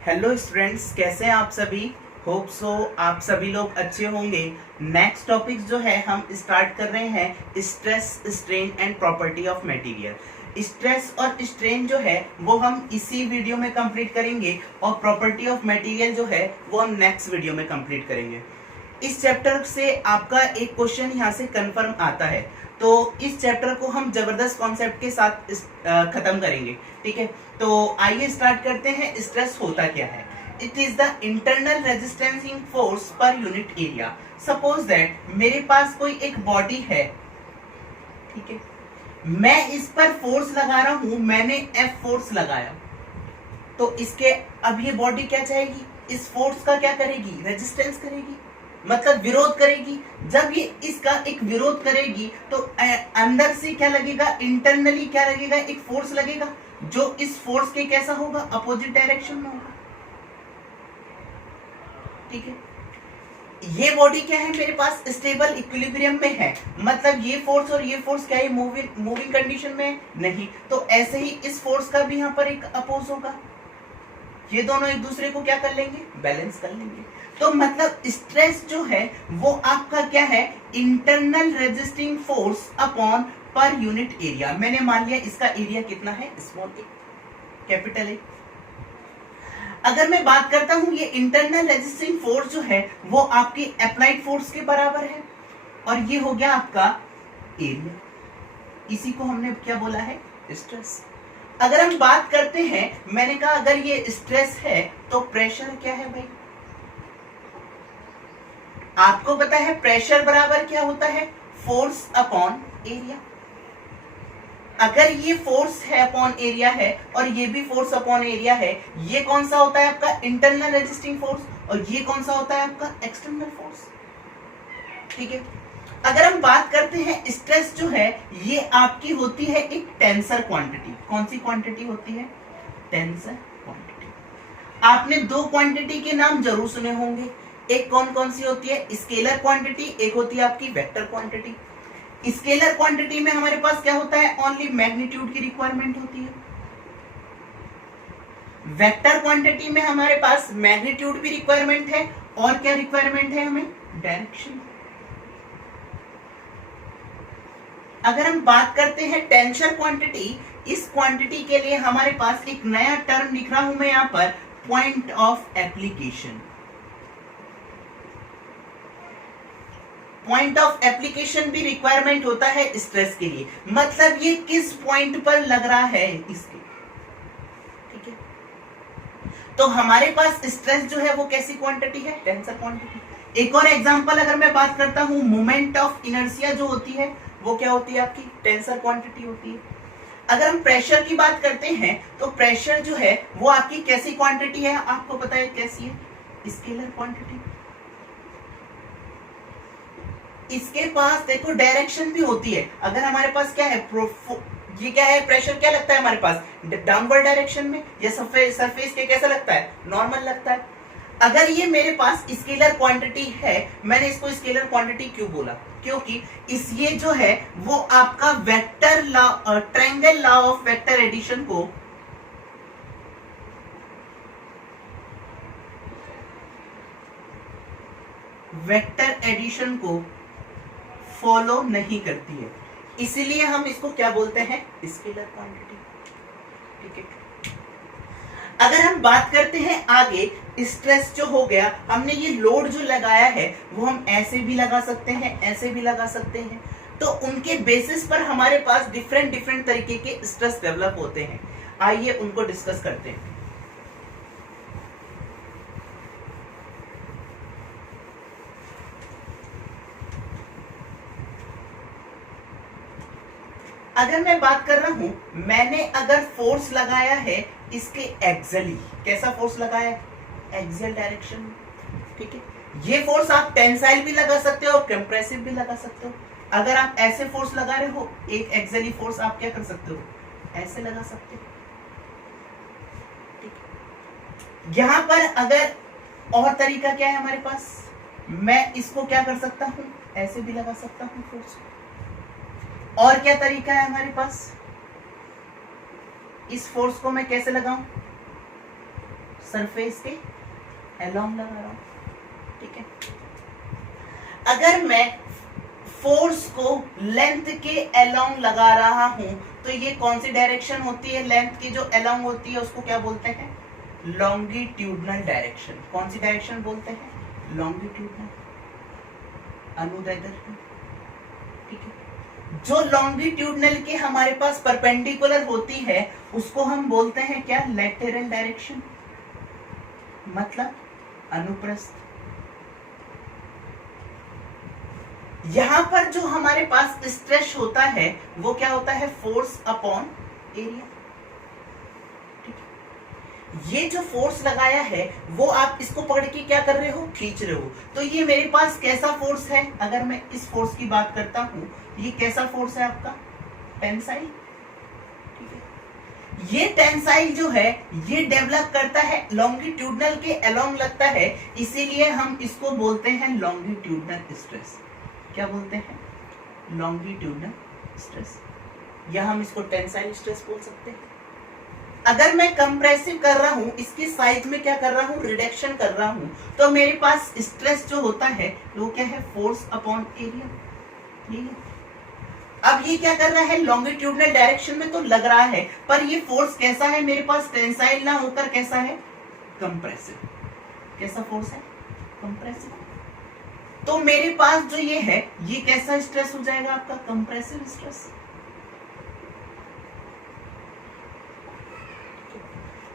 Hello students, कैसे हैं आप सभी। होप सो आप सभी लोग अच्छे होंगे। नेक्स्ट टॉपिक जो है हम स्टार्ट कर रहे हैं stress, strain and property of material. Stress और स्ट्रेन जो है वो हम इसी वीडियो में कंप्लीट करेंगे और प्रॉपर्टी ऑफ मटेरियल जो है वो हम नेक्स्ट वीडियो में कंप्लीट करेंगे। इस चैप्टर से आपका एक क्वेश्चन यहाँ से कंफर्म आता है, तो इस चैप्टर को हम जबरदस्त कॉन्सेप्ट के साथ खत्म करेंगे। ठीक है, तो आइए स्टार्ट करते हैं। स्ट्रेस होता क्या है? It is the internal resistancing force per unit area. Suppose that मेरे पास कोई एक बॉडी है, ठीक है, मैं इस पर फोर्स लगा रहा हूं, मैंने एफ फोर्स लगाया, तो इसके अब ये बॉडी क्या चाहेगी? इस फोर्स का क्या करेगी? रेजिस्टेंस करेगी, मतलब विरोध करेगी। जब ये इसका एक विरोध करेगी तो अंदर से क्या लगेगा? इंटरनली क्या लगेगा? एक फोर्स लगेगा जो इस फोर्स के कैसा होगा? अपोजिट डायरेक्शन में होगा। ठीक है, ये बॉडी क्या है? मेरे पास स्टेबल इक्विलिब्रियम में है, मतलब ये फोर्स और ये फोर्स क्या है? मूविंग कंडीशन में है? नहीं। तो ऐसे ही इस फोर्स का भी यहाँ पर एक अपोज होगा, ये दोनों एक दूसरे को क्या कर लेंगे? बैलेंस कर लेंगे। तो मतलब स्ट्रेस जो है वो आपका क्या है? इंटरनल रेजिस्टिंग फोर्स अपॉन पर यूनिट एरिया। मैंने मान लिया इसका एरिया कितना है? Small A, capital A. अगर मैं बात करता हूं ये इंटरनल रेजिस्टिंग फोर्स जो है वो आपकी अप्लाइड फोर्स के बराबर है, और ये हो गया आपका एरिया। इसी को हमने क्या बोला है? स्ट्रेस। अगर हम बात करते हैं, मैंने कहा अगर ये स्ट्रेस है तो प्रेशर क्या है भाई? आपको पता है प्रेशर बराबर क्या होता है? Force upon area. अगर ये फोर्स है अपॉन एरिया है और ये भी फोर्स अपॉन एरिया है, ये कौन सा होता है आपका? इंटरनल रेजिस्टिंग फोर्स, और ये कौन सा होता है आपका? External force. ठीक है, अगर हम बात करते हैं स्ट्रेस जो है ये आपकी होती है एक टेंसर क्वांटिटी। कौन सी क्वांटिटी होती है? Tensor quantity. आपने दो क्वांटिटी के नाम जरूर सुने होंगे, एक कौन कौन सी होती है? स्केलर क्वांटिटी, एक होती है आपकी वेक्टर क्वांटिटी। स्केलर क्वांटिटी में हमारे पास क्या होता है? ओनली मैग्नीट्यूड की रिक्वायरमेंट होती है। वेक्टर क्वांटिटी में हमारे पास मैग्नीट्यूड भी रिक्वायरमेंट है, और क्या रिक्वायरमेंट है हमें? डायरेक्शन। अगर हम बात करते हैं टेंसर क्वांटिटी, इस क्वांटिटी के लिए हमारे पास एक नया टर्म लिख रहा हूं मैं यहां पर, point of application. Point of application भी रिक्वायरमेंट होता है स्ट्रेस के लिए, मतलब ये किस पॉइंट पर लग रहा है इसके। ठीक है, तो हमारे पास स्ट्रेस जो है वो कैसी क्वांटिटी है? Tensor quantity. एक और एग्जांपल अगर मैं बात करता हूं, मोमेंट ऑफ इनर्शिया जो होती है वो क्या होती है आपकी? टेंसर क्वांटिटी होती है। अगर हम प्रेशर की बात करते हैं तो प्रेशर जो है वो आपकी कैसी क्वांटिटी है? आपको पता है कैसी है? Scalar quantity. इसके पास देखो डायरेक्शन भी होती है। अगर हमारे पास क्या है? ये क्या है? प्रेशर क्या लगता है हमारे पास? डाउनवर्ड डायरेक्शन में, या सरफेस के कैसा लगता है? नॉर्मल लगता है। अगर ये मेरे पास स्केलर क्वांटिटी है, मैंने इसको स्केलर क्वांटिटी क्यों बोला? क्योंकि इस ये जो है वो आपका vector law, triangle law of vector addition को फॉलो नहीं करती है, इसीलिए हम इसको क्या बोलते हैं? Scalar quantity. ठीक है, अगर हम बात करते हैं आगे, स्ट्रेस जो हो गया, हमने ये लोड जो लगाया है वो हम ऐसे भी लगा सकते हैं, ऐसे भी लगा सकते हैं, तो उनके बेसिस पर हमारे पास डिफरेंट डिफरेंट तरीके के स्ट्रेस डेवलप होते हैं। आइए उनको डिस्कस करते हैं। अगर मैं बात कर रहा हूं, मैंने अगर फोर्स लगाया है इसके एक्सियली, कैसा फोर्स लगाया है? एक्सियल डायरेक्शन में। ठीक है, ये फोर्स आप टेंसाइल भी लगा सकते हो और कंप्रेसिव भी लगा सकते हो। अगर आप ऐसे फोर्स लगा रहे हो, एक एक्सियली फोर्स आप क्या कर सकते हो? ऐसे लगा सकते हो। ठीक, यहां पर अगर और तरीका क्या है हमारे पास? मैं इसको क्या कर सकता हूं? ऐसे भी लगा सकता हूं फोर्स। और क्या तरीका है हमारे पास? इस फोर्स को मैं कैसे लगाऊं? सरफेस के अलोंग लगा रहा हूं, ठीक है। अगर मैं फोर्स को लेंथ के अलोंग लगा रहा हूं तो ये कौन सी डायरेक्शन होती है? लेंथ की जो अलोंग होती है उसको क्या बोलते हैं? Longitudinal direction. कौन सी डायरेक्शन बोलते हैं? लॉन्गिट्यूडनल, अनुदैर्ध्य, ठीक है। जो लॉन्गिट्यूडनल के हमारे पास परपेंडिकुलर होती है उसको हम बोलते हैं क्या? लैटेरल डायरेक्शन, मतलब अनुप्रस्थ। यहां पर जो हमारे पास स्ट्रेस होता है वो क्या होता है? Force upon area. ये जो फोर्स लगाया है वो आप इसको पकड़ के क्या कर रहे हो? खींच रहे हो। तो ये मेरे पास कैसा फोर्स है? अगर मैं इस फोर्स की बात करता हूं, ये कैसा फोर्स है आपका? टेंसाइल, ठीक है। ये टेंसाइल जो है ये डेवलप करता है लॉन्गिट्यूडनल के अलोंग लगता है, इसीलिए हम इसको बोलते हैं लॉन्गिट्यूडनल स्ट्रेस। क्या बोलते हैं? लॉन्गिट्यूडनल स्ट्रेस, या हम इसको टेंसाइल स्ट्रेस बोल सकते हैं। अगर मैं कंप्रेसिव कर रहा हूं, इसकी साइज में क्या कर रहा हूं? रिडक्शन कर रहा हूं, तो मेरे पास स्ट्रेस जो होता है वो क्या है? फोर्स अपॉन एरिया, ठीक है। अब ये क्या कर रहा है? लॉन्गिट्यूडनल डायरेक्शन में तो लग रहा है, पर ये फोर्स कैसा है मेरे पास? टेंसाइल ना होकर कैसा है? कंप्रेसिव। कैसा फोर्स है? कंप्रेसिव। तो मेरे पास जो ये है ये कैसा स्ट्रेस हो जाएगा आपका? Compressive stress.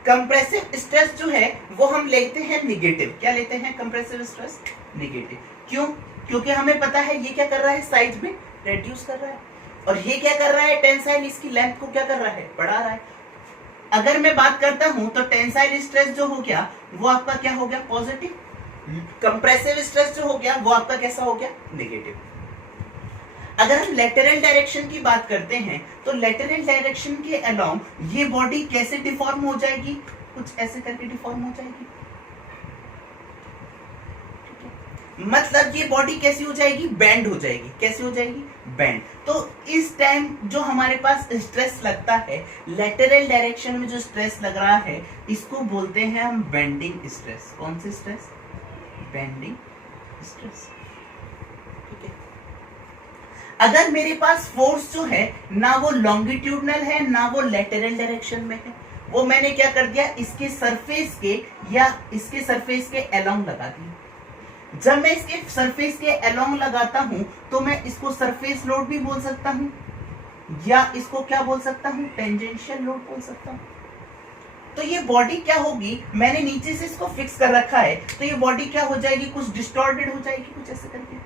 कंप्रेसिव स्ट्रेस जो है वो हम लेते हैं निगेटिव। क्या लेते हैं? Compressive stress negative. क्यों? क्योंकि हमें पता है ये क्या कर रहा है? साइज में रिड्यूस कर रहा है, और ये क्या कर रहा है? टेंसाइल इसकी लेंथ को क्या कर रहा है? बढ़ा रहा है। अगर मैं बात करता हूं तो टेंसाइल स्ट्रेस जो हो गया वो आपका क्या हो गया? पॉजिटिव। कंप्रेसिव स्ट्रेस जो हो गया वो आपका कैसा हो गया? नेगेटिव। अगर हम लेटरल डायरेक्शन की बात करते हैं तो लेटरल डायरेक्शन के अलोंग ये बॉडी कैसे डिफॉर्म हो जाएगी? कुछ ऐसे करके डिफॉर्म हो जाएगी, ठीक है। मतलब ये बॉडी कैसी हो जाएगी? बैंड हो जाएगी। कैसी हो जाएगी? बैंड। तो इस टाइम जो हमारे पास स्ट्रेस लगता है, लेटरल डायरेक्शन में जो स्ट्रेस लग रहा है इसको बोलते हैं हम बेंडिंग स्ट्रेस। कौन सी स्ट्रेस? बेंडिंग स्ट्रेस, ठीक है। अगर मेरे पास फोर्स जो है ना वो लॉन्गिट्यूडनल है ना वो लेटरल डायरेक्शन में है, वो मैंने क्या कर दिया? इसके सरफेस के या इसके सरफेस के अलोंग लगा दिया। जब मैं इसके सरफेस के अलोंग लगाता हूं तो मैं इसको सरफेस लोड भी बोल सकता हूं, या इसको क्या बोल सकता हूं? टेंजेंशियल लोड बोल सकता हूं। तो ये बॉडी क्या होगी? मैंने नीचे से इसको फिक्स कर रखा है, तो ये बॉडी क्या हो जाएगी? कुछ डिस्टॉर्टेड हो जाएगी, कुछ ऐसे करके।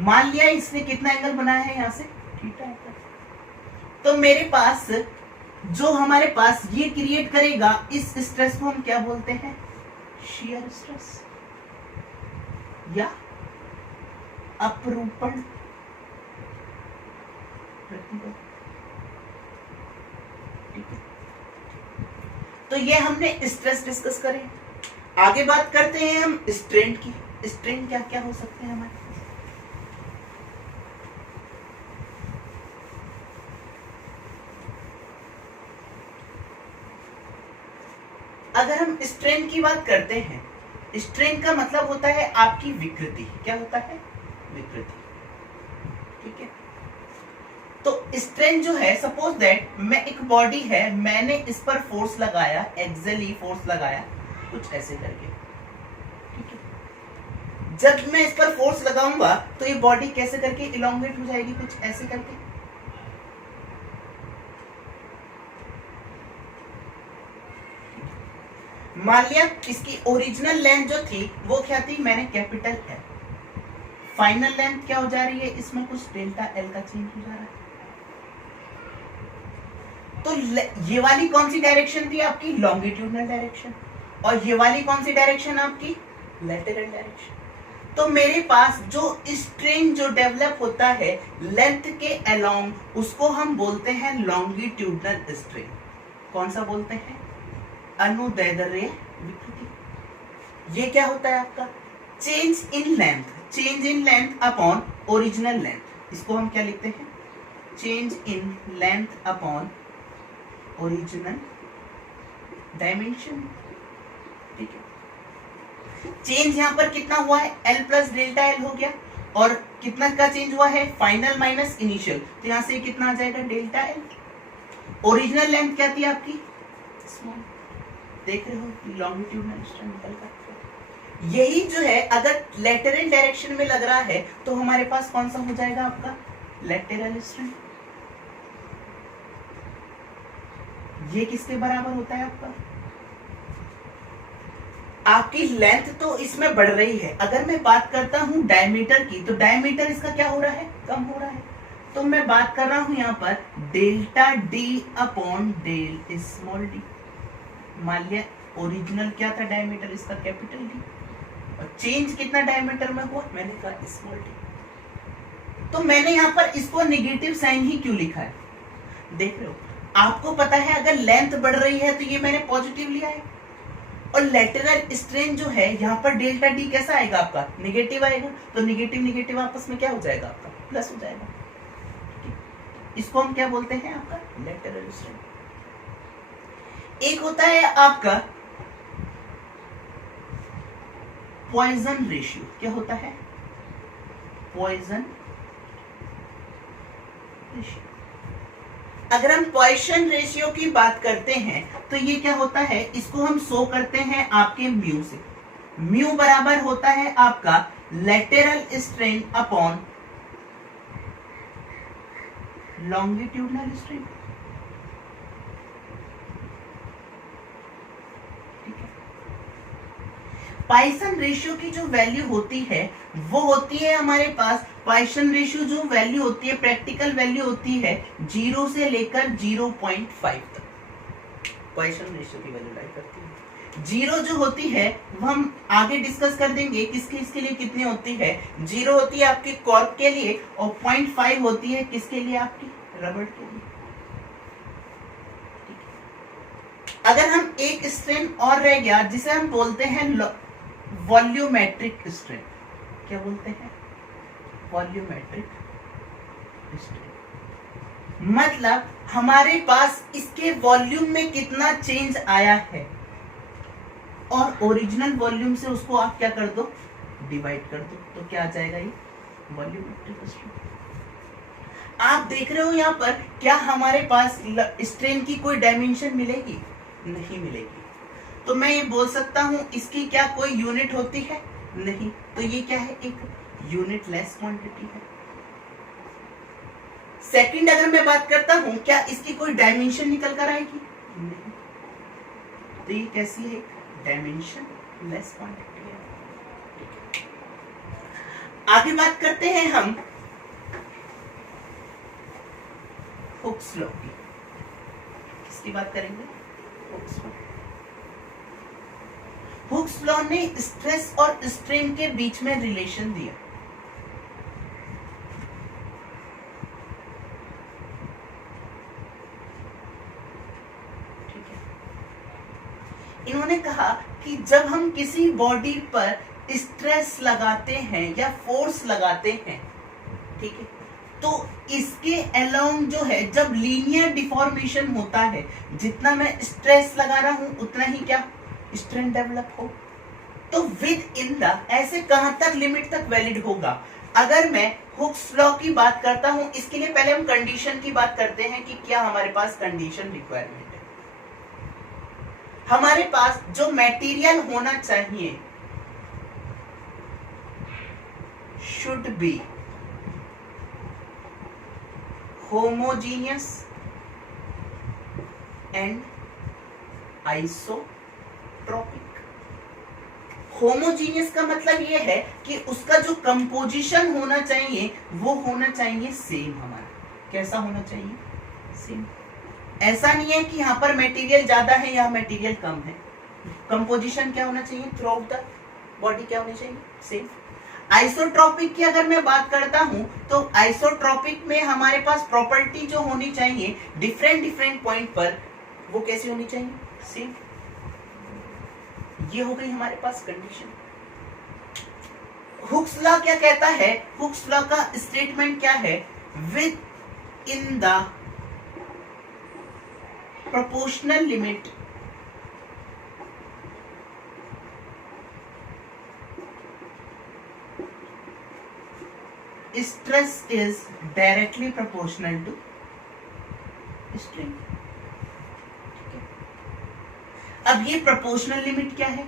मान लिया इसने कितना एंगल बनाया है? यहां से थीटा एंगल। तो मेरे पास जो हमारे पास ये क्रिएट करेगा, इस स्ट्रेस को हम क्या बोलते हैं? शियर स्ट्रेस या अपरूपण प्रतिबल, ठीक है। तो ये हमने स्ट्रेस डिस्कस करे। आगे बात करते हैं हम स्ट्रेन की। स्ट्रेन क्या क्या हो सकते हैं हमारे? अगर हम स्ट्रेन की बात करते हैं, स्ट्रेन का मतलब होता है आपकी विकृति। क्या होता है? विकृति, ठीक है। तो स्ट्रेन जो है, सपोज दैट मैं एक बॉडी है, मैंने इस पर फोर्स लगाया, एक्सियली फोर्स लगाया, कुछ ऐसे करके, ठीक है। जब मैं इस पर फोर्स लगाऊंगा तो ये बॉडी कैसे करके इलोंगेट हो जाएगी? कुछ ऐसे करके। मान लिया इसकी ओरिजिनल लेंथ जो थी वो क्या थी? मैंने कैपिटल एल। फाइनल लेंथ क्या हो जा रही है? इसमें कुछ डेल्टा एल का चेंज हो जा रहा है। तो ये वाली कौन सी डायरेक्शन थी आपकी? Longitudinal direction. और ये वाली कौन सी डायरेक्शन आपकी? Lateral direction. तो मेरे पास जो स्ट्रेन जो डेवलप होता है लेंथ के अलोंग, उसको हम बोलते हैं लॉन्गिट्यूडनल स्ट्रेन। कौन सा बोलते हैं? अनुदैर्ध्य विकृति। ये क्या होता है आपका? Change in length. Change in length upon original length. इसको हम क्या लिखते हैं? Change in length upon original dimension, ठीक है। चेंज यहाँ पर कितना हुआ है, L प्लस डेल्टा L हो गया, और कितना का चेंज हुआ है, फाइनल माइनस इनिशियल, तो यहाँ से कितना आ जाएगा, डेल्टा L। ओरिजिनल लेंथ क्या थी आपकी, स्मॉल, देख रहे हो लॉन्गिट्यूडनल स्ट्रैंड निकल कर। यही जो है अगर लेटरल डायरेक्शन में लग रहा है तो हमारे पास कौन सा हो जाएगा आपका, लेटरल स्ट्रैंड। ये किसके बराबर होता है आपका, आपकी लेंथ तो इसमें बढ़ रही है। अगर मैं बात करता हूं डायमीटर की, तो डायमीटर इसका क्या हो रहा है, कम हो रहा है। तो मैं बात कर रहा हूं यहां पर delta D upon del small D. मान लिया ओरिजिनल क्या था डायमीटर इसका, कैपिटल डी, और चेंज कितना डायमीटर में हुआ, मैंने कहा स्मॉल डी। तो मैंने यहां पर इसको नेगेटिव साइन ही क्यों लिखा है, देख रहे हो, आपको पता है अगर लेंथ बढ़ रही है तो ये मैंने पॉजिटिव लिया है, और लेटरल स्ट्रेन जो है यहाँ पर डेल्टा डी कैसा आएगा आपका, नेगेटिव आएगा। तो नेगेटिव नेगेटिव आपस में क्या हो जाएगा आपका, प्लस हो जाएगा। इसको हम क्या बोलते हैं, आपका लेटरल स्ट्रेन। एक होता है आपका पॉइजन रेशियो, क्या होता है, पॉइजन रेशियो। अगर हम पॉइसन रेशियो की बात करते हैं तो ये क्या होता है, इसको हम शो करते हैं आपके म्यू से। म्यू बराबर होता है आपका lateral strain upon longitudinal strain, ठीक है। पॉइसन रेशियो की जो वैल्यू होती है वो होती है हमारे पास, पॉइसन रेशियो जो वैल्यू होती है, प्रैक्टिकल वैल्यू होती है 0 से लेकर 0.5 तक पॉइसन रेशियो की वैल्यू लाई करती है। 0 जो होती है वो हम आगे डिस्कस कर देंगे किसके इसके लिए कितनी होती है। 0 होती है आपकी कॉर्क के लिए, और 0.5 होती है किसके लिए, आपकी रबड़ के लिए। अगर हम एक स्ट्रेन और रह गया जिसे हम बोलते हैं वॉल्यूमेट्रिक स्ट्रेन, क्या बोलते हैं, वॉल्यूमेट्रिक स्ट्रेन। मतलब हमारे पास इसके वॉल्यूम में कितना चेंज आया है, और ओरिजिनल वॉल्यूम से उसको आप क्या कर दो, डिवाइड कर दो, तो क्या आ जाएगा ये वॉल्यूमेट्रिक स्ट्रेन। आप देख रहे हो यहाँ पर क्या हमारे पास स्ट्रेन की कोई डायमेंशन मिलेगी, नहीं मिलेगी। तो मैं ये बोल सकता हूं इसकी क्या कोई यूनिट होती है, नहीं। तो ये क्या है, एक यूनिट लेस क्वांटिटी है। सेकंड अगर मैं बात करता हूं क्या इसकी कोई डायमेंशन निकल कर आएगी, नहीं। तो ये कैसी है, डायमेंशन लेस क्वांटिटी है। आगे बात करते हैं हम हुक्स लॉ की। किसकी बात करेंगे, हुक्स लॉ। हुक्स लॉ ने स्ट्रेस और स्ट्रेन के बीच में रिलेशन दिया। ठीक है, इन्होंने कहा कि जब हम किसी बॉडी पर स्ट्रेस लगाते हैं या फोर्स लगाते हैं, ठीक है, तो इसके अलोंग जो है जब लीनियर डिफॉर्मेशन होता है, जितना मैं स्ट्रेस लगा रहा हूं उतना ही क्या स्ट्रेन डेवलप हो। तो विद इन द ऐसे कहां तक लिमिट तक वैलिड होगा। अगर मैं हुक्स लॉ की बात करता हूं, इसके लिए पहले हम कंडीशन की बात करते हैं कि क्या हमारे पास कंडीशन रिक्वायरमेंट है। हमारे पास जो मटेरियल होना चाहिए should be homogeneous and isotropic. Homogeneous का मतलब यह है कि उसका जो कंपोजिशन होना चाहिए वो होना चाहिए सेम। हमारा कैसा होना चाहिए, सेम। ऐसा नहीं है कि यहाँ पर मटेरियल ज्यादा है या मटेरियल कम है। कंपोजिशन क्या होना चाहिए, थ्रू आउट द बॉडी क्या होनी चाहिए, सेम। आइसोट्रोपिक की अगर मैं बात करता हूं तो आइसोट्रोपिक में हमारे पास प्रॉपर्टी जो होनी चाहिए डिफरेंट डिफरेंट पॉइंट पर, वो कैसी होनी चाहिए, सेम। ये हो गई हमारे पास कंडीशन। हुक्स लॉ क्या कहता है, हुक्स लॉ का स्टेटमेंट क्या है, within the proportional limit stress is directly proportional to strain. अब ये प्रोपोर्शनल लिमिट क्या है?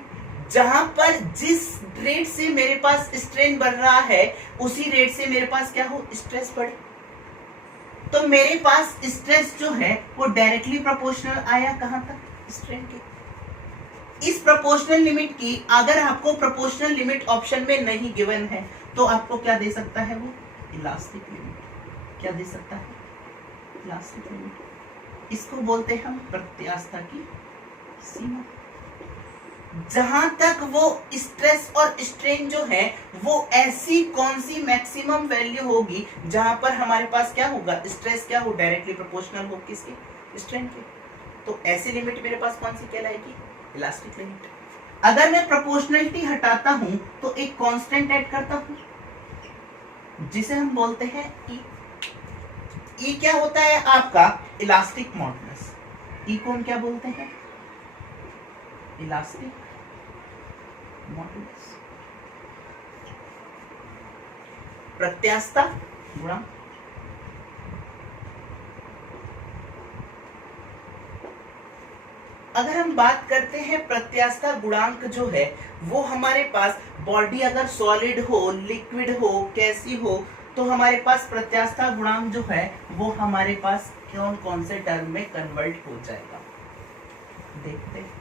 जहां पर जिस रेट से मेरे पास स्ट्रेन बढ़ रहा है उसी रेट से मेरे पास क्या हो, स्ट्रेस बढ़े। तो मेरे पास स्ट्रेस जो है वो डायरेक्टली प्रोपोर्शनल आया कहां तक, स्ट्रेन के। इस प्रोपोर्शनल लिमिट की अगर आपको प्रोपोर्शनल लिमिट ऑप्शन में नहीं गिवन है तो आपको क्या दे सकता है, वो इलास्टिक लिमिट। क्या दे सकता है, इलास्टिक लिमिट। इसको बोलते हैं हम प्रत्यास्थता की सीमा। जहां तक वो स्ट्रेस और स्ट्रेन जो है वो ऐसी कौन सी मैक्सिमम वैल्यू होगी जहां पर हमारे पास क्या होगा, स्ट्रेस क्या हो, डायरेक्टली प्रोपोर्शनल हो किसके, स्ट्रेन के। तो ऐसी लिमिट मेरे पास कौन सी कहलाएगी, इलास्टिक लिमिट। अगर मैं प्रोपोर्शनलिटी हटाता हूं तो एक कांस्टेंट ऐड करता हूं जिसे हम बोलते हैं ई। ई क्या होता है आपका, इलास्टिक मॉडुलस। ई को हम क्या बोलते हैं, इलास्टिक मॉडुलस। प्रत्यास्थता गुणांक। अगर हम बात करते हैं प्रत्यास्थता गुणांक जो है वो हमारे पास बॉडी अगर सॉलिड हो, लिक्विड हो, कैसी हो, तो हमारे पास प्रत्यास्थता गुणांक जो है वो हमारे पास कौन कौन से टर्म में कन्वर्ट हो जाएगा, देखते हैं।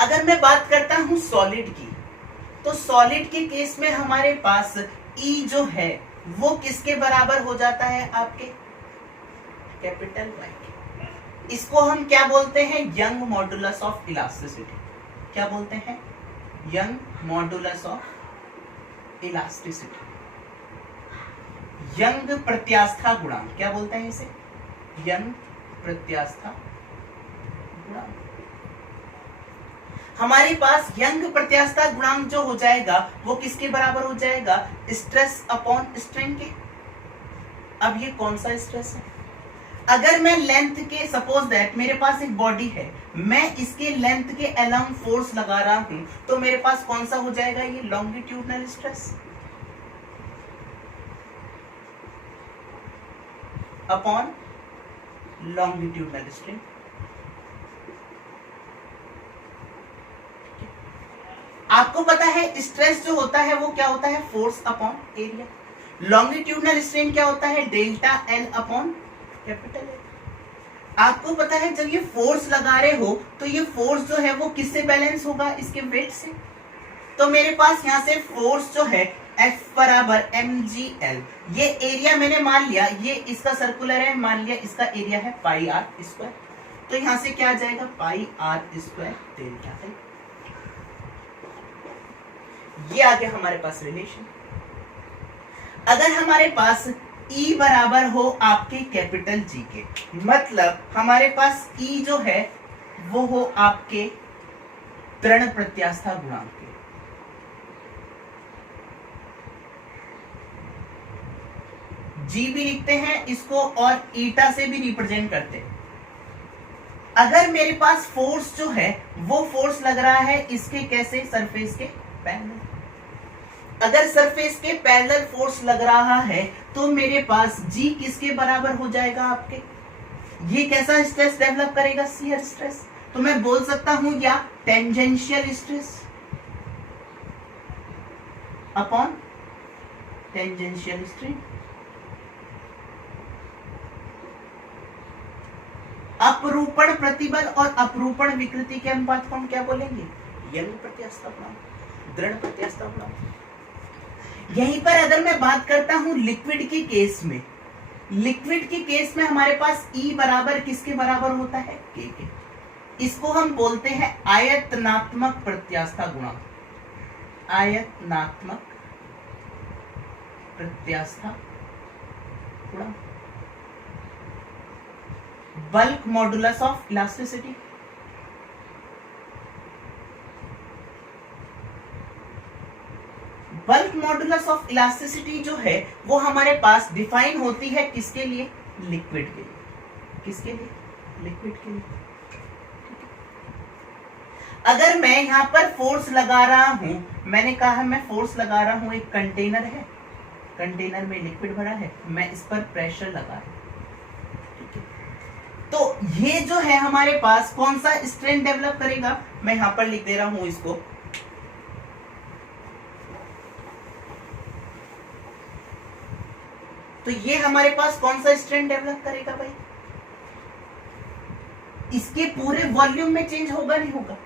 अगर मैं बात करता हूं सॉलिड की, तो सॉलिड के केस में हमारे पास ई जो है वो किसके बराबर हो जाता है, आपके कैपिटल वाई। इसको हम क्या बोलते हैं, यंग मॉडुलस ऑफ इलास्टिसिटी। क्या बोलते हैं, Young modulus of elasticity. Young प्रत्यास्था गुणांक क्या बोलते हैं इसे, यंग प्रत्यास्था गुणांक। हमारे पास यंग प्रत्यास्था गुणांक जो हो जाएगा वो किसके बराबर हो जाएगा, स्ट्रेस अपॉन स्ट्रेन के। अब ये कौन सा स्ट्रेस है, अगर मैं लेंथ के, सपोज दैट मेरे पास एक बॉडी है, मैं इसके लेंथ के अलोंग फोर्स लगा रहा हूं तो मेरे पास कौन सा हो जाएगा, ये longitudinal stress upon longitudinal strain. आपको पता है स्ट्रेस जो होता है वो क्या होता है, force upon area. Longitudinal strain क्या होता है, delta L upon capital L. आपको पता है जब ये फोर्स लगा रहे हो तो ये फोर्स जो है वो किससे बैलेंस होगा, इसके वेट से। तो मेरे पास यहां से फोर्स जो है F बराबर mgl, ये एरिया मैंने मान लिया, ये इसका सर्कुलर है, मान लिया इसका एरिया है पाई आर स्क्वायर। तो यहां से क्या आ जाएगा, पाई आर स्क्वायर डेल्टा एल। ये आ गया हमारे पास रिलेशन। अगर हमारे पास E बराबर हो आपके कैपिटल G के, मतलब हमारे पास E जो है वो हो आपके दृढ़ प्रत्यास्था गुणांक के। G भी लिखते हैं इसको और ईटा से भी रिप्रेजेंट करते हैं। अगर मेरे पास फोर्स जो है वो फोर्स लग रहा है इसके कैसे, सरफेस के पैरेलल। अगर सरफेस के पैरेलल फोर्स लग रहा है तो मेरे पास G किसके बराबर हो जाएगा आपके, ये कैसा स्ट्रेस डेवलप करेगा, शियर स्ट्रेस। तो मैं बोल सकता हूं या tangential stress upon tangential strain. अपरूपण प्रतिबल और अपरूपण विकृति के अनुपात को हम क्या बोलेंगे, यंग प्रत्यास्था गुणांक, दृढ़ प्रत्यास्था गुणांक। यहीं पर अगर मैं बात करता हूं लिक्विड के केस में, लिक्विड के केस में हमारे पास E बराबर किसके बराबर होता है, K के। इसको हम बोलते हैं आयतनात्मक प्रत्यास्था गुणांक, आयतनात्मक प्रत्यास्था गुणांक। Bulk modulus of elasticity, bulk modulus of elasticity जो है वो हमारे पास डिफाइन होती है किसके लिए, लिक्विड के लिए। किसके लिए, लिक्विड के लिए। अगर मैं यहां पर फोर्स लगा रहा हूं, मैंने कहा मैं फोर्स लगा रहा हूं, एक कंटेनर है, कंटेनर में लिक्विड भरा है, मैं इस पर प्रेशर लगा रहा हूं, ठीक है। तो ये जो है हमारे पास कौन सा स्ट्रेन डेवलप करेगा, मैं यहां पर लिख दे रहा हूं इसको, तो ये हमारे पास कौन सा स्ट्रेन डेवलप करेगा भाई, इसके पूरे वॉल्यूम में चेंज होगा नहीं होगा।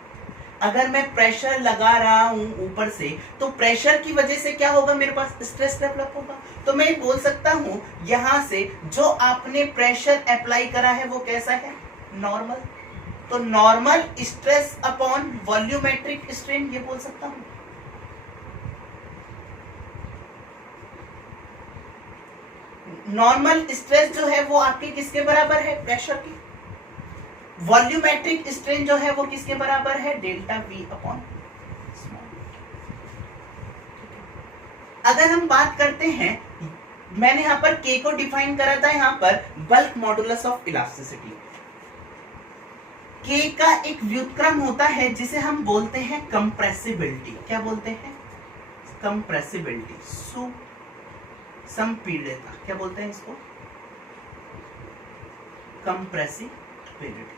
अगर मैं प्रेशर लगा रहा हूं ऊपर से, तो प्रेशर की वजह से क्या होगा, मेरे पास स्ट्रेस डेवलप होगा। तो मैं बोल सकता हूं यहां से जो आपने प्रेशर अप्लाई करा है वो कैसा है, नॉर्मल। तो normal stress upon volumetric strain, ये बोल सकता हूं। नॉर्मल स्ट्रेस जो है वो आपके किसके बराबर है, प्रेशर की। वॉल्यूमेट्रिक स्ट्रेन जो है वो किसके बराबर है, डेल्टा वी अपॉन स्मॉल। अगर हम बात करते हैं, मैंने यहां पर के को डिफाइन करा था यहां पर बल्क मॉडुलस ऑफ इलास्टिसिटी। के का एक व्युत्क्रम होता है जिसे हम बोलते हैं कंप्रेसिबिलिटी। क्या बोलते हैं, कंप्रेसिबिलिटी, संपीड़ितता, क्या बोलते हैं इसको, कंप्रेसिबिलिटी।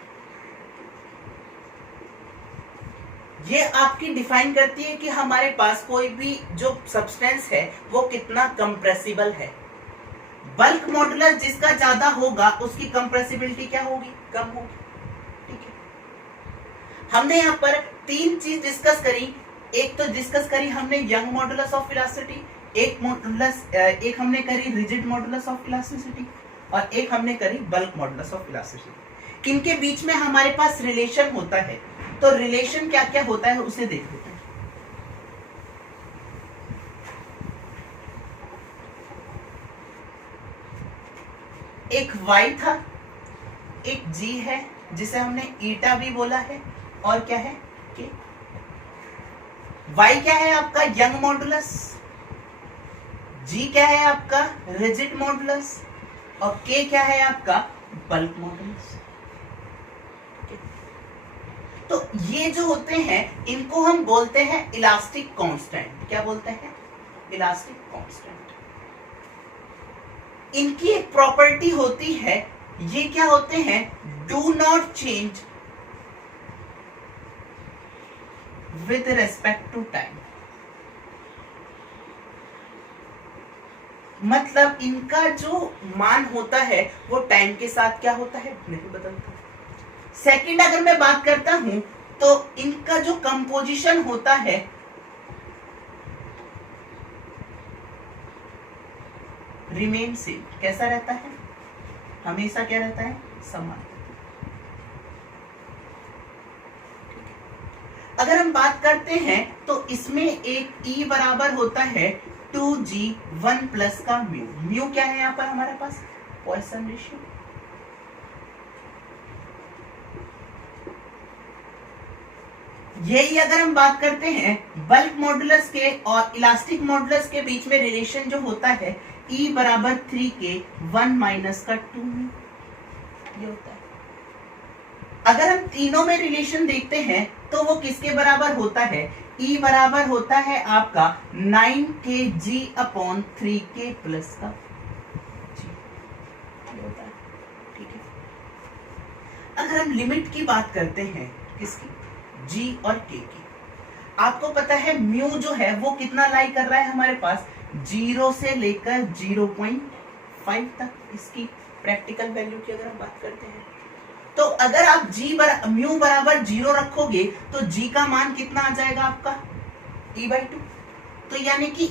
ये आपकी डिफाइन करती है कि हमारे पास कोई भी जो सब्सटेंस है वो कितना कंप्रेसिबल है। बल्क मॉडुलस जिसका ज्यादा होगा उसकी कंप्रेसिबिलिटी क्या होगी, कम होगी, ठीक है। हमने यहाँ पर तीन चीज डिस्कस करी। एक तो डिस्कस करी हमने यंग मॉडुलस ऑफ इलास्टिसिटी, एक हमने करी रिजिड मॉडुलस ऑफ इलास्टिसिटी, और एक हमने करी बल्क मॉडुलस ऑफ इलास्टिसिटी। इनके बीच में हमारे पास रिलेशन होता है, तो रिलेशन क्या क्या होता है उसे देख लेते हैं। एक y था, एक g है जिसे हमने ईटा भी बोला है, और क्या है k। y क्या है आपका यंग मॉडुलस, g क्या है आपका रिजिड मॉडुलस, और k क्या है आपका बल्क मॉडुलस। तो ये जो होते हैं इनको हम बोलते हैं इलास्टिक कांस्टेंट। क्या बोलते हैं, इलास्टिक कांस्टेंट। इनकी एक प्रॉपर्टी होती है, ये क्या होते हैं, do not change with respect to time. मतलब इनका जो मान होता है वो टाइम के साथ क्या होता है, नहीं बदलता। सेकंड अगर मैं बात करता हूं तो इनका जो कंपोजिशन होता है रिमेन सेम। कैसा रहता है, हमेशा क्या रहता है, समान। अगर हम बात करते हैं तो इसमें एक E बराबर होता है 2G1 प्लस का म्यू। म्यू क्या है यहाँ पर हमारे पास, पॉइसन रेशियो। यही अगर हम बात करते हैं बल्क मॉडुलस के और इलास्टिक मॉडुलस के बीच में रिलेशन जो होता है E बराबर 3 के 1 माइनस का 2 में, ये होता है। अगर हम तीनों में रिलेशन देखते हैं तो वो किसके बराबर होता है, E बराबर होता है आपका 9 के G अपॉन 3 के प्लस का G, ये होता है, ठीक है। अगर हम लिमिट की बात करते हैं किसकी, G और K की, आपको पता है म्यू जो है वो कितना लाई कर रहा है हमारे पास, 0 से लेकर 0.5 तक। इसकी प्रैक्टिकल वैल्यू की अगर हम बात करते हैं तो अगर आप म्यू बराबर 0 रखोगे तो G का मान कितना आ जाएगा आपका, E/2। तो यानी कि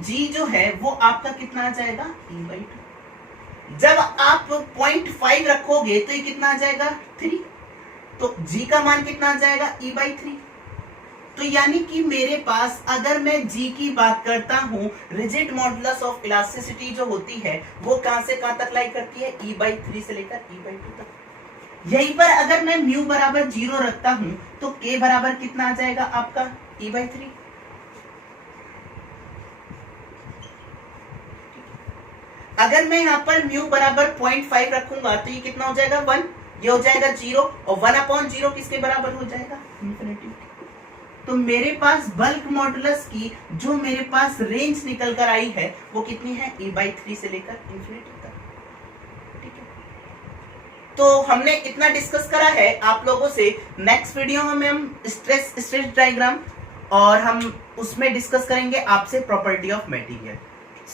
G जो है वो आपका कितना आ जाएगा, E/2। जब आप 0.5 रखोगे तो ये कितना आ जाएगा, 3। तो G का मान कितना आ जाएगा, E/3। तो यानी कि मेरे पास अगर मैं G की बात करता हूं, रिजिड मॉडुलस ऑफ इलास्टिसिटी जो होती है वो कहां से कहां तक लाई करती है, E/3 से लेकर E/2 तक। यहीं पर अगर मैं म्यू बराबर 0 रखता हूं तो K बराबर कितना आ जाएगा आपका, E/3। अगर मैं यहाँ पर म्यू बराबर 0.5 रखूंगा तो ये कितना हो जाएगा, 1। ये हो जाएगा 0, और 1/0 किसके बराबर हो जाएगा, इंफिनिटी। तो मेरे पास बल्क मॉडुलस की जो मेरे पास रेंज निकल कर आई है वो कितनी है, e/3 से लेकर इंफिनिटी तक। ठीक है, तो हमने इतना डिस्कस करा है आप लोगों से। नेक्स्ट वीडियो में हम स्ट्रेस डायग्राम और हम उसमें डिस्कस करेंगे आपसे property of material.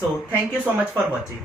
So thank you so much for watching.